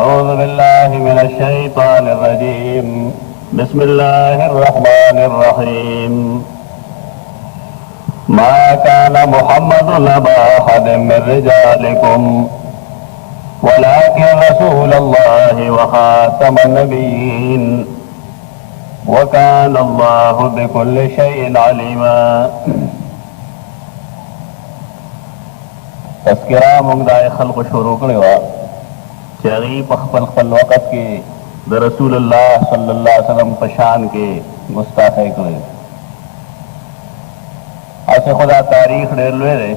أعوذ بالله من الشيطان الرجيم بسم الله الرحمن الرحيم ما كان محمد أبا أحد من رجالكم ولكن رسول الله وخاتم النبيين وكان الله بكل شيء عليما. تذکرہ مونږ خلق شروع کړی و چې هغې په خپل وخت کې د رسول الله صلی الله علیه وسلم په شان کې ګستاخی کړې. هسې خو دا تاریخ ډېر لوی دی.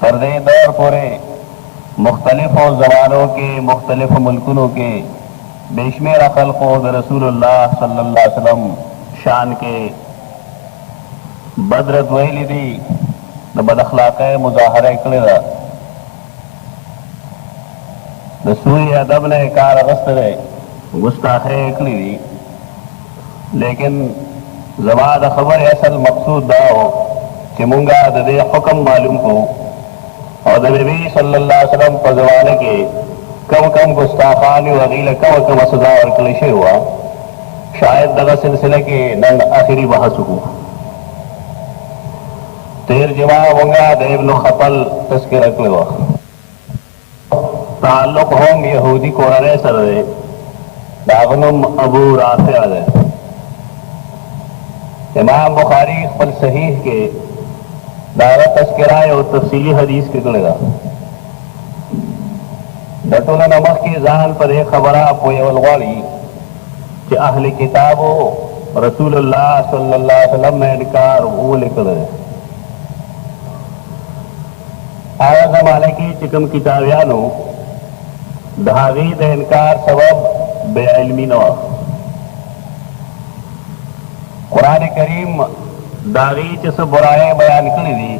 تر دې دور پورې مختلفو زمانو کې مختلفو ملکونو کې بې شمېره خلقو د رسول الله صلی الله علیه وسلم شان کې بد رد ویلي دي، د بد اخلاقۍ مظاهره کړې ده، د سوء ادب نه کار اخیستی دی، ګستاخۍ کړي دي. لیکن زما د خبرې اصل مقصود دا و چې مونږه د دې حکم معلوم کړو او د نبي صلی الله علیه وسلم په زمانه کې کم ګستاخان یو هغې له کومه سزا ورکړل شوې وه. شاید دغه سلسله کې نن آخري بحث وکړو. تیر جمعه مونږه د ابن خطل تذکره کړې وه. تعلق هم یهودی کورنۍ سره دی. د هغه نوم ابو رافع دی. امام بخاري خپل صحیح کې د هغه تذکره یو تفصیلي حدیث کې کړې ده. د ټولو نه مخکې ځان په دې خبره پوهول غواړي چې اهل کتابو رسول الله صلی الله علیه وسلم نه انکار ولې کړی دی. هغه زمانه کې چې کوم کتابیانو د هغې د انکار سبب بې علمي نه وه. قرآن کریم د هغې چې څه برایۍ بیان کړي دي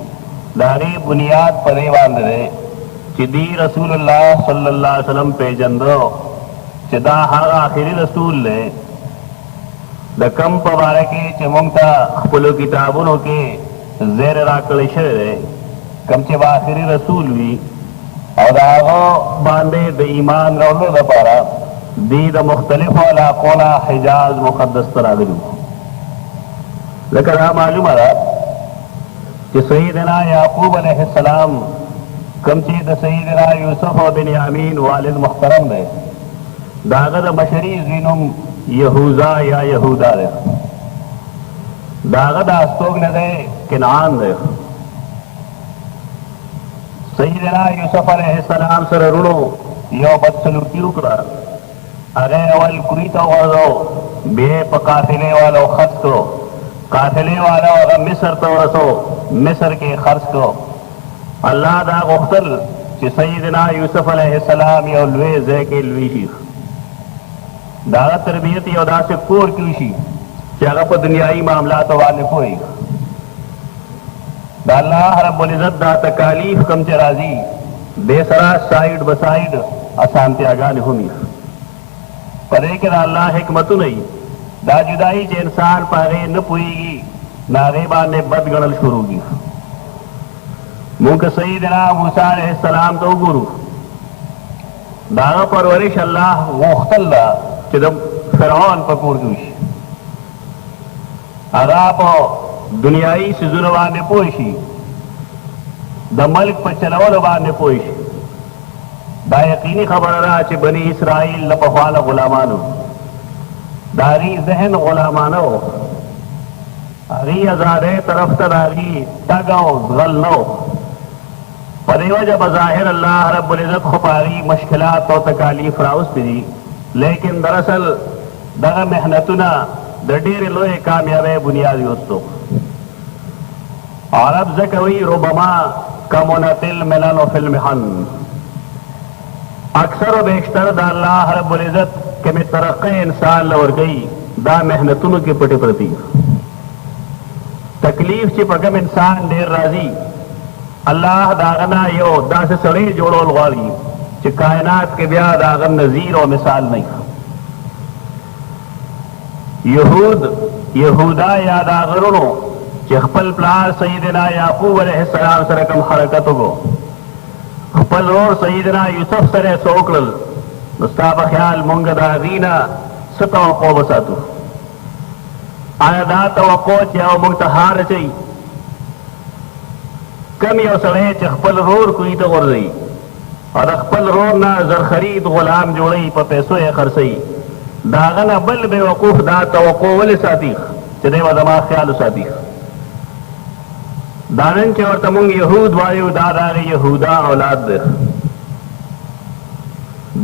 د هغې بنیاد په دې باندې دی چې دی رسول الله صلی الله علیه وسلم پیژنده چې دا هغه آخري رسول دی د کم په باره کې چې موږ ته خپلو کتابونو کې زیر راکړی شوی دی، کم چې به آخري رسول وي او د هغه باندې د ایمان راوړلو لپاره دی د مختلفو علاقو نه حجاز مقدس ته راغلي. لکه دا معلومه ده چې سیدنا یعقوب علیه السلام کم چې د سیدنا یوسف او بنیامین والد محترم دی، د هغه د مشري زوی نوم یهوذا یا یهودا دی. د هغه د استوګنه دی کنعان دی. سیدنا یوسف علیه السلام سره رونو یو بدسلوکي وکړه. هغه اول کوی ته وغورځو، بیا په قافلې والو خرڅ کړو. قافلې والو هغه مصر ته ورسو، مصر کې خرڅ کړو. الله دا غوښتل چې سیدنا یوسف علیه السلام یو لوی ځای کې لوی شي، د هغه تربیت یو داسې کور کې وشي چې هغه په دنیایي معاملاتو باندې پوهېږي. د الله رب العزت دا تکالیف کم چې راځي دې سره سایډ بسایډ اسانتیاګانې هم وي. په دې کې د الله حکمتونه وي. دا جدایي چې انسان په هغې نه پوهېږي نو هغې باندې بد ګڼل شروع کړي. مونږ سیدنا موسی علیه السلام ته وګورو، د هغه پرورش الله غوښتل ده چې د فرعون په کور کې وشي، هغه په دنیایي څیزونو باندې پوه شي، د ملک په چلولو باندې پوه شي. دا یقیني خبره ده چې بني اسرائیل له پخوا نه غلامانو، د هغې ذهن غلامانه و، هغې ازادۍ طرف ته د هغې تګ او زغل نه و. په دې وجه بظاهر الله رب العزت خو په هغې مشکلات او تکالیف راوستي دي، لیکن دراصل دغه محنتونه د ډېرې لویې کامیابۍ بنیاد وستو. عرب ځکه وایي ربما کمنت الملل فی المحن، اکثر و بیشتر د الله رب العزت کمې ترقۍ انسان له ورکوي دا محنتونو کې پټې پرتې. تکلیف چې په کوم انسان ډېر راځي الله د هغه نه یو داسې سړی جوړول غواړي چې کائنات کې بیا د هغه نظیر او مثال نه وي. یهودا یا د هغه رونو چې خپل پلار سیدنا یعقوب علیه السلام سره کوم حرکت وکړو، خپل ورور سیدنا یوسف سره سوکړل نو ستا په خیال مونږ د هغې نه څه توقع وساتو؟ آیا دا توقع چې او مونږ ته هار اچوي؟ کم یو سړی چې خپل ورور کوی ته غورځوي او د خپل ورور نه زرخرید غلام جوړوي، په پیسو یې خرڅوي، د هغه نه بل بېوقوف دا توقع ولې ساتي چې دی به زما خیال وساتي؟ دا نن چې ورته مونږ یهود وایو دا د هغې یهودا اولاد دی.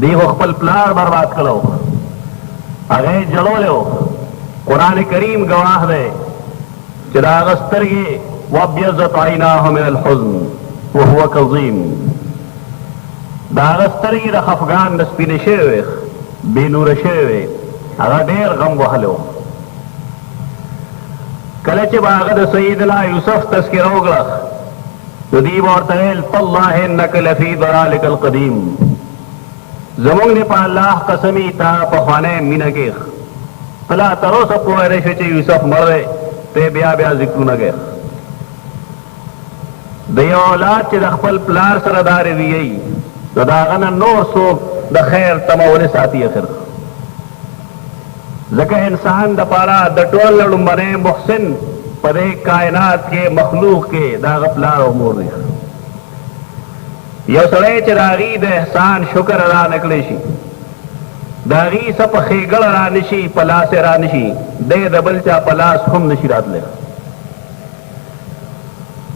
دی خو خپل پلار برباد کړی و، هغه یې جړولی و. قرآن کریم گواه دی چې د هغه سترګې وابیضت عیناه من الحزن وهو کظیم، د هغه سترګې د خفګان نه سپینې شوې وې، بې نوره شوې وې، هغه ډېر غم وهلی و. کله چې به هغه د سیدنا یوسف تذکره وکړه نو دوی به ورته ویل تالله انک لفی ضلالک القدیم، زمونږ دې په الله قسمي تا پخوانی مینه کې ته لا تر اوسه پوهی نه شوې چې یوسف مړ دی، ته بیا بیا ذکرونه کوې. د یو اولاد چې د خپل پلار سره دا رویه نو د هغه نه نور څوک د خیر تمه ونه ساتي اخر. ځکه انسان دپاره د ټول نه لومړی محسن په دې کائنات کې مخلوق کې د هغه پلار او مور دی. یو سړی چې د هغې د احسان شکر ادا نه کړی شي، د هغې څه په ښېګړه را نه شي، په لاس یې را نه شي، دی د بل چا په لاس هم نه شي راتلی.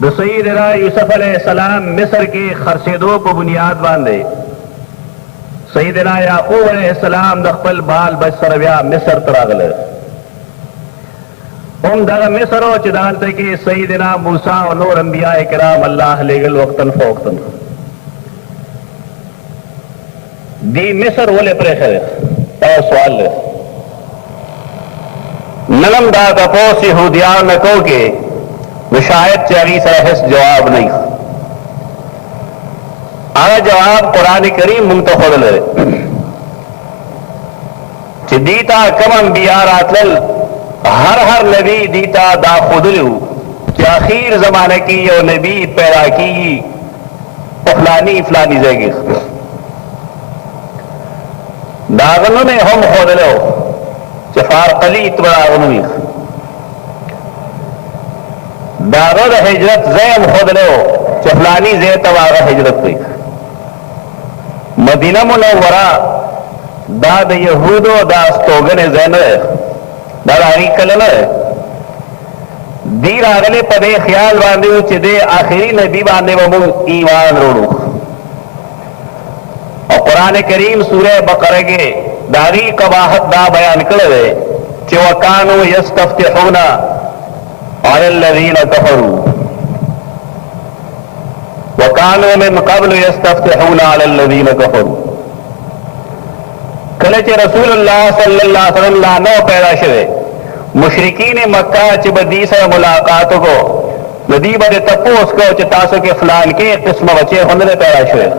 د سیدنا یوسف علیه السلام مصر کې خرڅېدو په بنیاد باندې سیدنا یعقوب علیه السلام د خپل بال بچ سره بیا مصر ته راغلی. هم دغه مصر و چې دلته کې سیدنا موسی او نور انبیاء کرام الله لېږل وقتن فوقتن. دی مصر ولې پرېښی دا سوال دی. نن هم دا تپوس یهودیانو نه کوو کې نو شاید چې هغې سره هېڅ جواب نه وي. هغه جواب قرآن کریم مونږ ته ښودلی دی چې دې ته کوم انبیا راتلل، هر نبي دې ته دا ښودلی وو چې اخیر زمانه کې یو نبي پیدا کېږي په فلاني ځای کې. د هغه نوم یې هم ښودلی وو چې فارقلیط به د هغه نوم وي. د هغه د هجرت ځای هم ښودلی وو چې فلاني ځای ته به هغه هجرت کوي. مدینه منوره دا د یهودو دا استوګنې ځای نه دی، دا د هغې کله نه دی. دی راغلی په دې خیال باندې و چې دی آخري نبي باندې به مونږ ایمان وروړو. او قرآن کریم سوره بقره کې د هغې قباحت دا بیان کړی دی چې وکانو یستفتحون علی الذین کفروا وکانو من قبل یستفتحون علی الذین کفروا. کله چې رسول الله صلی الله علیه وسلم لا نو پیدا شوی، مشرکین مکه چې به دې سره ملاقات وکړو نو دوی به تپوس کو چې تاسو کې فلان کې قسمه بچی خو نه دی پیدا شوی.